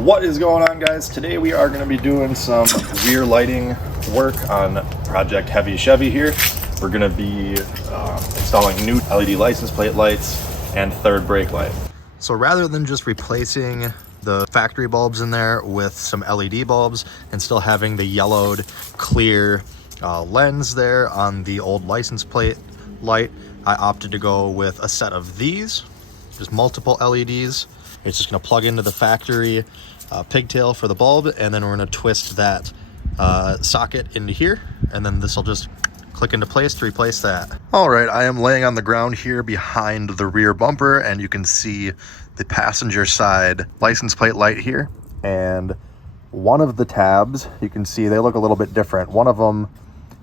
What is going on, guys? Today we are going to be doing some rear lighting work on Project Heavy Chevy here. We're going to be installing new LED license plate lights and third brake light. So rather than just replacing the factory bulbs in there with some LED bulbs and still having the yellowed clear lens there on the old license plate light, I opted to go with a set of these, just multiple LEDs. It's just going to plug into the factory pigtail for the bulb, and then we're going to twist that socket into here, and then this will just click into place to replace that. All right, I am laying on the ground here behind the rear bumper, and you can see the passenger side license plate light here. And one of the tabs, you can see they look a little bit different. One of them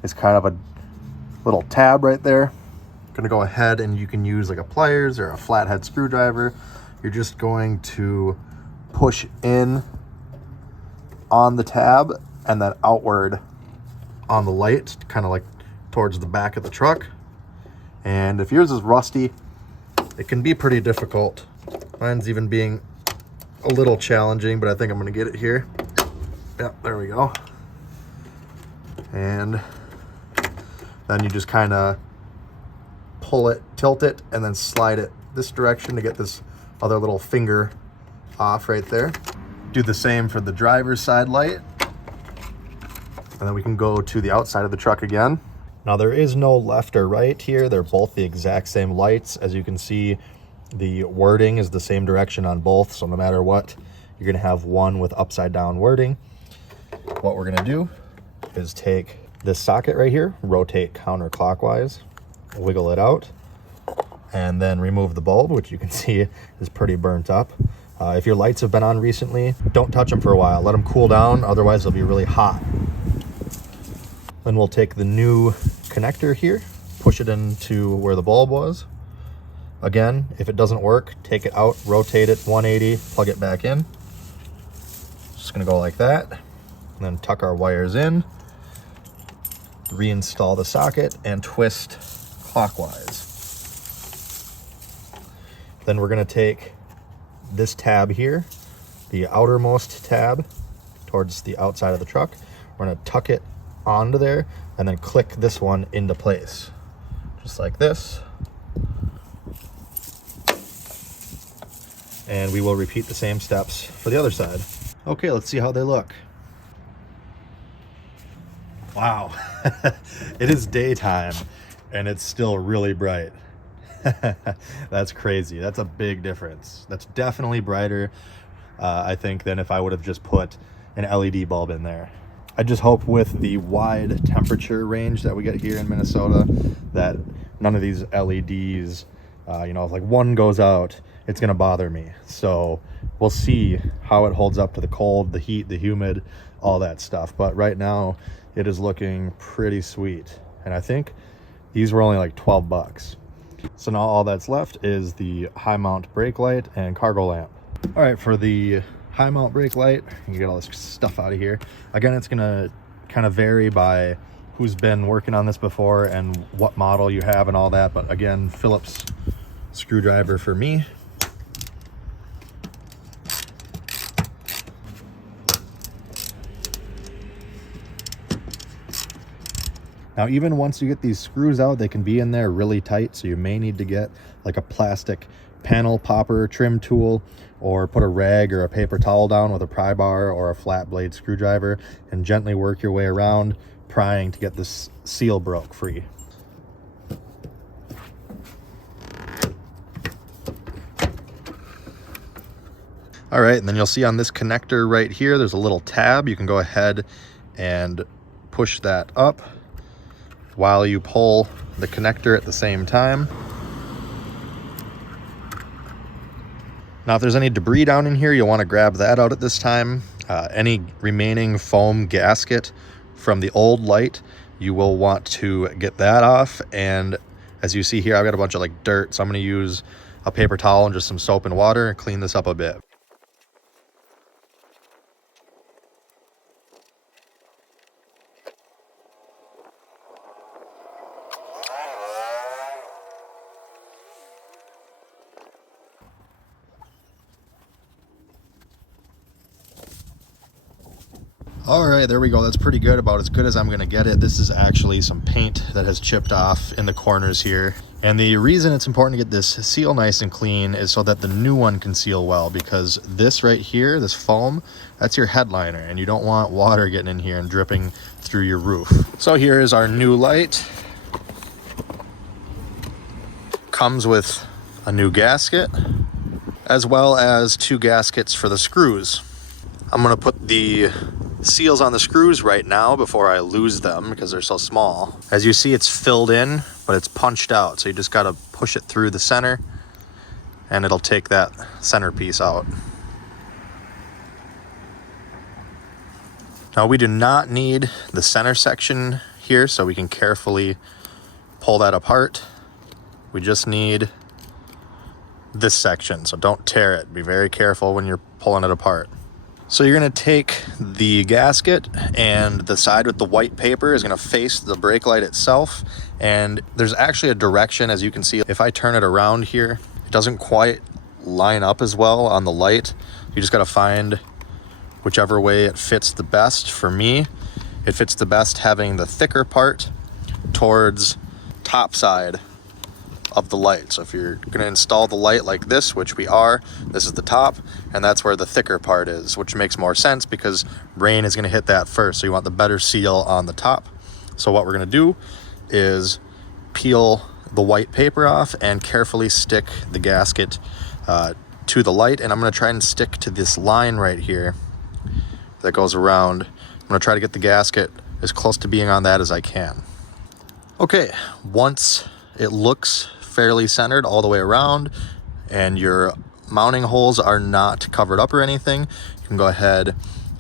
is kind of a little tab right there. Going to go ahead and you can use like a pliers or a flathead screwdriver. You're just going to push in on the tab and then outward on the light, kind of like towards the back of the truck. And if yours is rusty, it can be pretty difficult. Mine's even being a little challenging, but I think I'm going to get it here. Yep, there we go. And then you just kind of pull it, tilt it, and then slide it this direction to get this other little finger off right there. Do the same for the driver's side light. And then we can go to the outside of the truck again. Now there is no left or right here. They're both the exact same lights. As you can see, the wording is the same direction on both. So no matter what, you're gonna have one with upside down wording. What we're gonna do is take this socket right here, rotate counterclockwise, wiggle it out, and then remove the bulb, which you can see is pretty burnt up. If your lights have been on recently, don't touch them for a while. Let them cool down, otherwise they'll be really hot. Then we'll take the new connector here, push it into where the bulb was. Again, if it doesn't work, take it out, rotate it 180, plug it back in. Just gonna go like that, and then tuck our wires in, reinstall the socket, and twist clockwise. Then we're going to take this tab here, the outermost tab towards the outside of the truck. We're going to tuck it onto there and then click this one into place, just like this. And we will repeat the same steps for the other side. Okay, let's see how they look. Wow, it is daytime and it's still really bright. That's crazy. That's a big difference. That's definitely brighter, I think, than if I would have just put an LED bulb in there. I just hope with the wide temperature range that we get here in Minnesota that none of these LEDs, if like one goes out, it's going to bother me. So we'll see how it holds up to the cold, the heat, the humid, all that stuff. But right now it is looking pretty sweet. And I think these were only like 12 bucks. So now all that's left is the high mount brake light and cargo lamp. All right, for the high mount brake light, you get all this stuff out of here. Again, it's gonna kind of vary by who's been working on this before and what model you have and all that. But again, Phillips screwdriver for me. Now, even once you get these screws out, they can be in there really tight, so you may need to get like a plastic panel popper trim tool, or put a rag or a paper towel down with a pry bar or a flat blade screwdriver and gently work your way around, prying to get this seal broke free. All right, and then you'll see on this connector right here, there's a little tab. You can go ahead and push that up while you pull the connector at the same time. Now, if there's any debris down in here, you'll want to grab that out at this time. Any remaining foam gasket from the old light, you will want to get that off. And as you see here, I've got a bunch of like dirt, so I'm going to use a paper towel and just some soap and water and clean this up a bit. All right, there we go. That's pretty good, about as good as I'm gonna get it. This is actually some paint that has chipped off in the corners here. And the reason it's important to get this seal nice and clean is so that the new one can seal well, because this right here, this foam, that's your headliner, and you don't want water getting in here and dripping through your roof. So here is our new light. Comes with a new gasket, as well as 2 gaskets for the screws. I'm gonna put the seals on the screws right now before I lose them because they're so small. As you see, it's filled in, but it's punched out. So you just gotta push it through the center and it'll take that centerpiece out. Now we do not need the center section here, so we can carefully pull that apart. We just need this section, so don't tear it. Be very careful when you're pulling it apart. So you're gonna take the gasket, and the side with the white paper is gonna face the brake light itself. And there's actually a direction, as you can see. If I turn it around here, it doesn't quite line up as well on the light. You just gotta find whichever way it fits the best. For me, it fits the best having the thicker part towards top side of the light. So if you're going to install the light like this, which we are, this is the top, and that's where the thicker part is, which makes more sense because rain is going to hit that first. So you want the better seal on the top. So what we're going to do is peel the white paper off and carefully stick the gasket to the light. And I'm going to try and stick to this line right here that goes around. I'm going to try to get the gasket as close to being on that as I can. Okay, once it looks fairly centered all the way around and your mounting holes are not covered up or anything, you can go ahead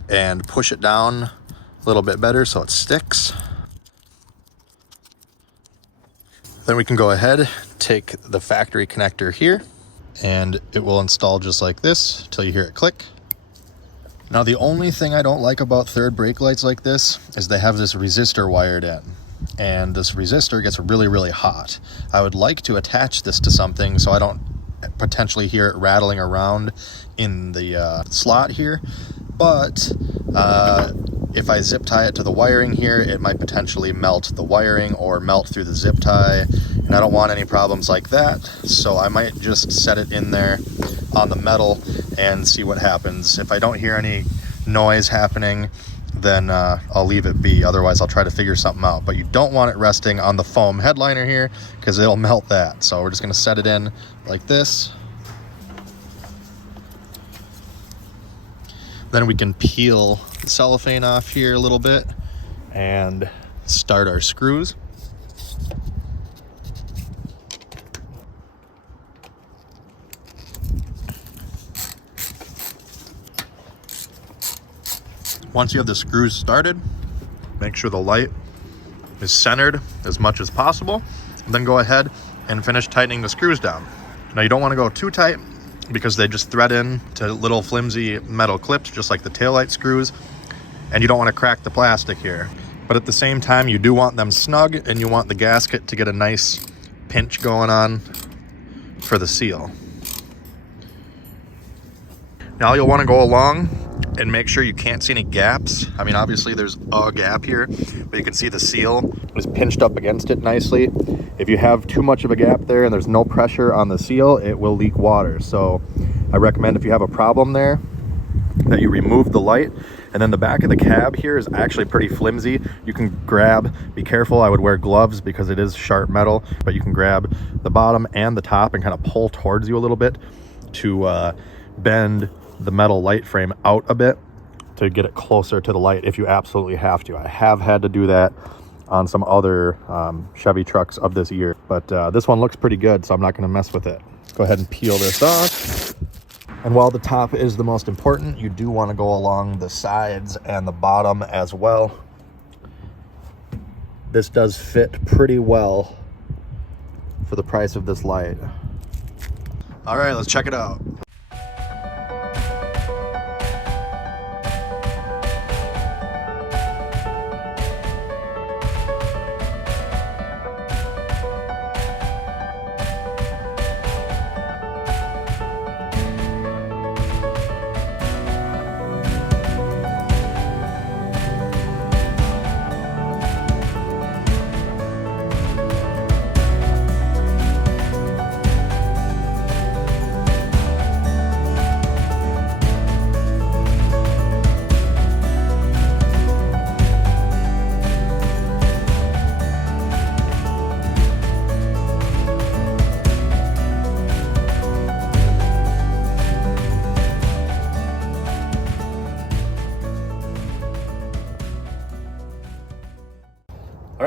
and push it down a little bit better so it sticks. Then we can go ahead, take the factory connector here, and it will install just like this until you hear it click. Now the only thing I don't like about third brake lights like this is they have this resistor wired in. And this resistor gets really, really hot. I would like to attach this to something so I don't potentially hear it rattling around in the slot here. But if I zip tie it to the wiring here, it might potentially melt the wiring or melt through the zip tie. And I don't want any problems like that. So I might just set it in there on the metal and see what happens. If I don't hear any noise happening, then I'll leave it be. Otherwise, I'll try to figure something out. But you don't want it resting on the foam headliner here because it'll melt that. So we're just going to set it in like this. Then we can peel the cellophane off here a little bit and start our screws. Once you have the screws started, make sure the light is centered as much as possible. Then go ahead and finish tightening the screws down. Now you don't want to go too tight because they just thread in to little flimsy metal clips, just like the taillight screws. And you don't want to crack the plastic here. But at the same time, you do want them snug and you want the gasket to get a nice pinch going on for the seal. Now you'll want to go along and make sure you can't see any gaps. I mean, obviously there's a gap here, but you can see the seal is pinched up against it nicely. If you have too much of a gap there and there's no pressure on the seal, it will leak water. So I recommend if you have a problem there, that you remove the light. And then the back of the cab here is actually pretty flimsy. You can grab, be careful, I would wear gloves because it is sharp metal, but you can grab the bottom and the top and kind of pull towards you a little bit to bend the metal light frame out a bit to get it closer to the light if you absolutely have to. I have had to do that on some other Chevy trucks of this year, but this one looks pretty good, so I'm not going to mess with it. Go ahead and peel this off. And while the top is the most important, you do want to go along the sides and the bottom as well. This does fit pretty well for the price of this light. All right, let's check it out.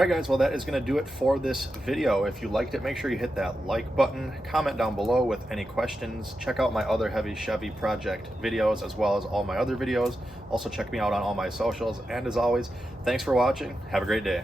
All right, guys, well, that is going to do it for this video. If you liked it, make sure you hit that like button, comment down below with any questions, check out my other Heavy Chevy project videos as well as all my other videos. Also check me out on all my socials, and as always, thanks for watching. Have a great day.